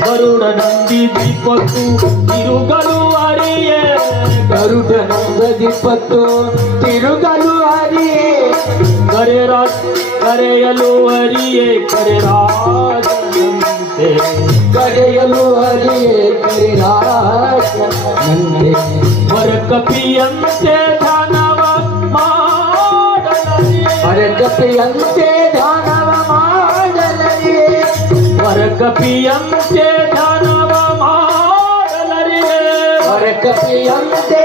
ಗರುಡ ನಂದಿ ದೀಪತ್ತು ತಿರುಗಲು ಅರಿಯೇ ಗರುಡ ನಂದ ದೀಪತ್ತು ತಿರುಗಲು ಅರಿಯೇ ಕರೆಯಲು ಅರಿಯೇ ಕರೆರಾಜನಂತೆ ಕರೆಯಲು ಅರಿಯೇ ಕರೆರಾಜನಂತೆ ವರಕಪಿಯಂತೆ ದಾನವ ಮಾಡಲರಿಯೇ ವರಕಪಿಯಂತೆ ದಾನವ ಮಾಡಲರಿಯೇ ವರಕಪಿಯಂತೆ ದಾನವ ಮಾಡಲರಿಯೇ ವರಕಪಿಯಂತೆ